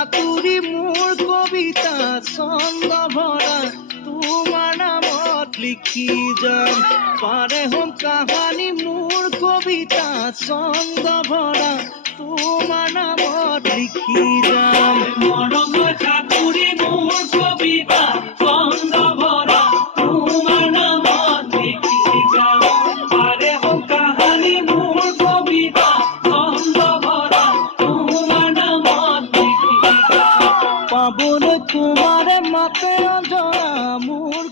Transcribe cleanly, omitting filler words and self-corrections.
ঠাকুৰী মোৰ কবিতা ছন্দ ভৰা তোমাৰ নামত লিখি যাম পাৰে হম কাহানী মোৰ কবিতা ছন্দ ভৰা তোমাৰ নামত লিখি যাম মৰমৰ ঠাকুৰী মোৰ কবিতা ছন্দ ভৰা তোমাৰ নামত লিখি যাম পাৰে হম কাহানী মোৰ কবিতা ছন্দ ভৰা তোমাৰ নামত লিখি যাম পাবলৈ তোমাৰে মাতে অজৰা মোৰ